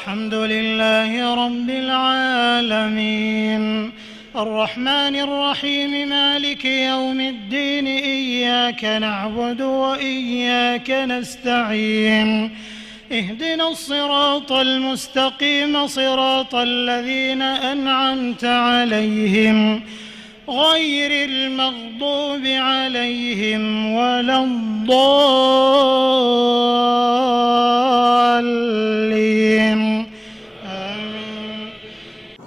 الحمد لله رب العالمين الرحمن الرحيم مالك يوم الدين إياك نعبد وإياك نستعين اهدنا الصراط المستقيم صراط الذين أنعمت عليهم غير المغضوب عليهم ولا الضالين.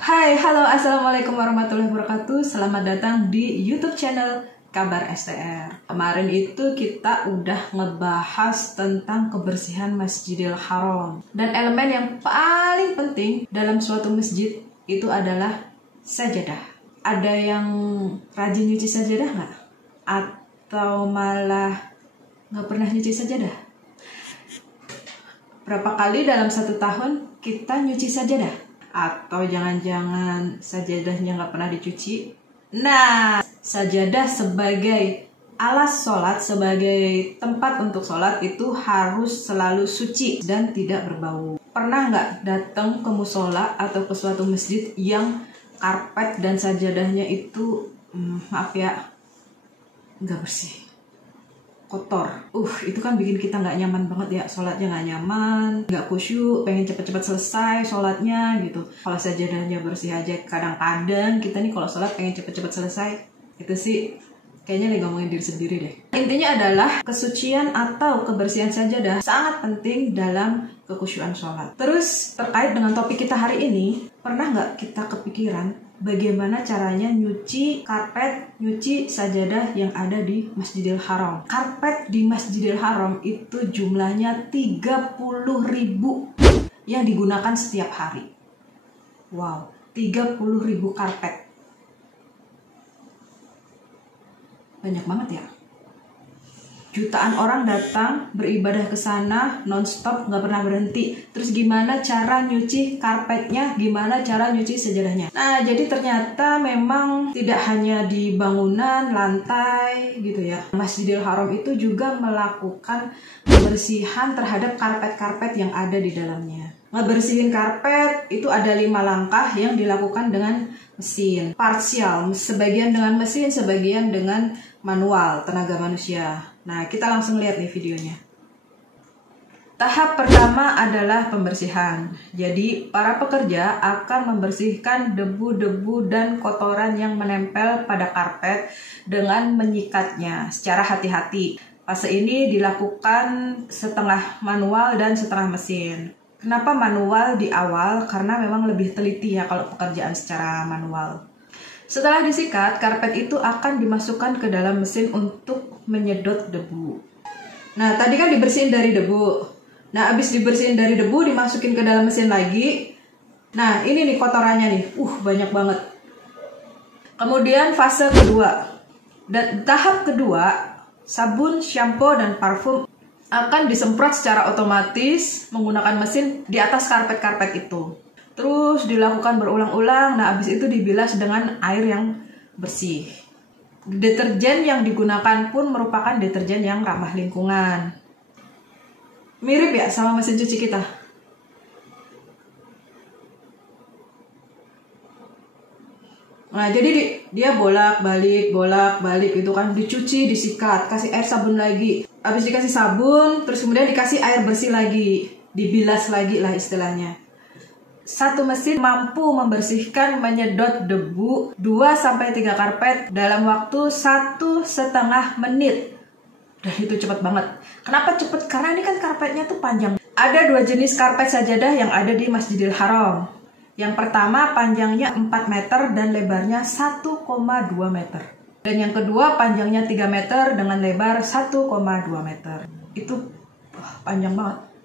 Hai, halo, assalamualaikum warahmatullahi wabarakatuh. Selamat datang di YouTube channel Kabar STR. Kemarin itu kita udah ngebahas tentang kebersihan Masjidil Haram. Dan elemen yang paling penting dalam suatu masjid itu adalah sajadah. Ada yang rajin nyuci sajadah nggak? Atau malah nggak pernah nyuci sajadah? Berapa kali dalam satu tahun kita nyuci sajadah? Atau jangan-jangan sajadahnya nggak pernah dicuci? Nah, sajadah sebagai alas sholat, sebagai tempat untuk sholat itu harus selalu suci dan tidak berbau. Pernah nggak datang ke musola atau ke suatu masjid yang karpet dan sajadahnya itu, maaf ya, nggak bersih, kotor? Itu kan bikin kita nggak nyaman banget ya, sholatnya nggak nyaman, nggak khusyuk, pengen cepet-cepet selesai sholatnya gitu. Kalau sajadahnya bersih aja, kadang-kadang kita nih kalau sholat pengen cepet-cepet selesai, itu sih kayaknya lagi ngomongin diri sendiri deh. Intinya adalah kesucian atau kebersihan sajadah sangat penting dalam kekhusyuan sholat. Terus terkait dengan topik kita hari ini, pernah nggak kita kepikiran bagaimana caranya nyuci karpet, nyuci sajadah yang ada di Masjidil Haram? Karpet di Masjidil Haram itu jumlahnya 30.000 yang digunakan setiap hari. Wow, 30.000 karpet. Banyak banget ya. Jutaan orang datang beribadah ke sana non-stop, nggak pernah berhenti. Terus gimana cara nyuci karpetnya, gimana cara nyuci sajadahnya? Nah, jadi ternyata memang tidak hanya di bangunan, lantai gitu ya. Masjidil Haram itu juga melakukan pembersihan terhadap karpet-karpet yang ada di dalamnya. Ngebersihin karpet itu ada 5 langkah yang dilakukan dengan mesin. Parsial, sebagian dengan mesin, sebagian dengan manual, tenaga manusia. Nah, kita langsung lihat nih videonya. Tahap pertama adalah pembersihan. Jadi, para pekerja akan membersihkan debu-debu dan kotoran yang menempel pada karpet dengan menyikatnya secara hati-hati. Fase ini dilakukan setengah manual dan setengah mesin. Kenapa manual di awal? Karena memang lebih teliti ya kalau pekerjaan secara manual. Setelah disikat, karpet itu akan dimasukkan ke dalam mesin untuk menyedot debu. Nah, tadi kan dibersihin dari debu. Nah, habis dibersihin dari debu, dimasukin ke dalam mesin lagi. Nah, ini nih kotorannya nih. Banyak banget. Kemudian fase kedua. Dan tahap kedua, sabun, shampoo, dan parfum akan disemprot secara otomatis menggunakan mesin di atas karpet-karpet itu. Terus dilakukan berulang-ulang. Nah, habis itu dibilas dengan air yang bersih. Deterjen yang digunakan pun merupakan deterjen yang ramah lingkungan. Mirip ya sama mesin cuci kita. Nah, jadi dia bolak-balik itu kan, dicuci, disikat, kasih air sabun lagi. Habis dikasih sabun, terus kemudian dikasih air bersih lagi, dibilas lagi lah istilahnya. Satu mesin mampu membersihkan, menyedot debu 2-3 karpet dalam waktu 1,5 menit. Dan itu cepat banget. Kenapa cepat? Karena ini kan karpetnya tuh panjang. Ada 2 jenis karpet sajadah yang ada di Masjidil Haram. Yang pertama panjangnya 4 meter dan lebarnya 1,2 meter. Dan yang kedua panjangnya 3 meter dengan lebar 1,2 meter. Itu panjang banget.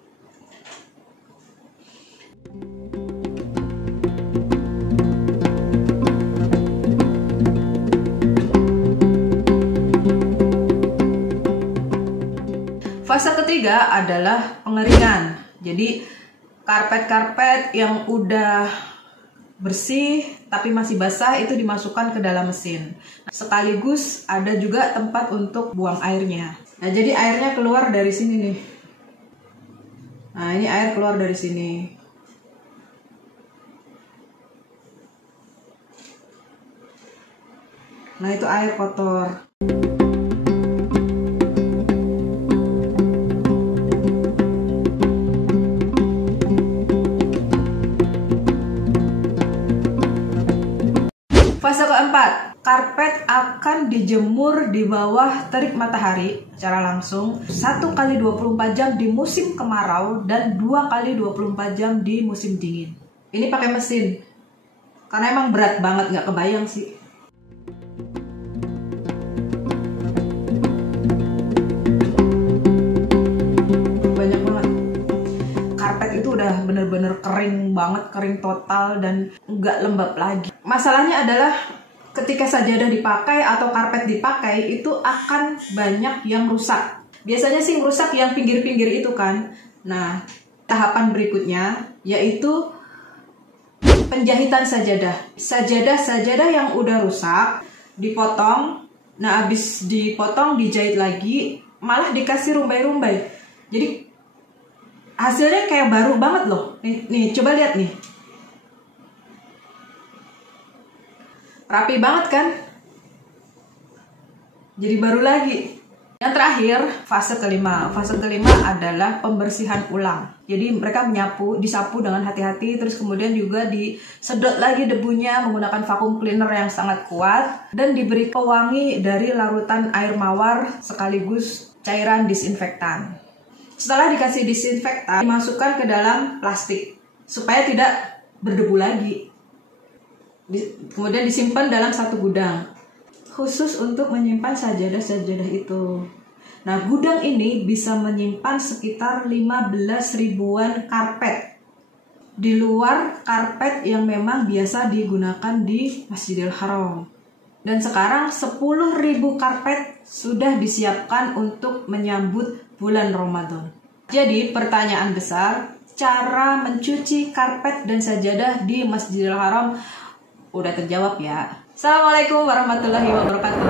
Fase ketiga adalah pengeringan. Jadi karpet-karpet yang udah bersih tapi masih basah itu dimasukkan ke dalam mesin. Sekaligus ada juga tempat untuk buang airnya. Nah, jadi airnya keluar dari sini nih. Nah, ini air keluar dari sini. Nah, itu air kotor. Fase keempat, karpet akan dijemur di bawah terik matahari secara langsung 1 kali 24 jam di musim kemarau dan 2 kali 24 jam di musim dingin. Ini pakai mesin, karena emang berat banget, nggak kebayang sih. Banyak banget. Karpet itu udah bener-bener kering banget, kering total dan nggak lembab lagi. Masalahnya adalah ketika sajadah dipakai atau karpet dipakai itu akan banyak yang rusak. Biasanya sih rusak yang pinggir-pinggir itu kan. Nah, tahapan berikutnya yaitu penjahitan sajadah. Sajadah yang udah rusak dipotong. Nah, habis dipotong dijahit lagi, malah dikasih rumbai-rumbai. Jadi hasilnya kayak baru banget loh. Nih coba lihat nih. Rapi banget kan? Jadi baru lagi. Yang terakhir, fase kelima. Fase kelima adalah pembersihan ulang. Jadi mereka disapu dengan hati-hati, terus kemudian juga disedot lagi debunya menggunakan vacuum cleaner yang sangat kuat dan diberi pewangi dari larutan air mawar sekaligus cairan disinfektan. Setelah dikasih disinfektan, dimasukkan ke dalam plastik supaya tidak berdebu lagi. Kemudian disimpan dalam satu gudang khusus untuk menyimpan sajadah-sajadah itu. Nah, gudang ini bisa menyimpan sekitar 15 ribuan karpet di luar karpet yang memang biasa digunakan di Masjidil Haram. Dan sekarang 10.000 karpet sudah disiapkan untuk menyambut bulan Ramadan. Jadi pertanyaan besar, cara mencuci karpet dan sajadah di Masjidil Haram udah terjawab ya. Assalamualaikum warahmatullahi wabarakatuh.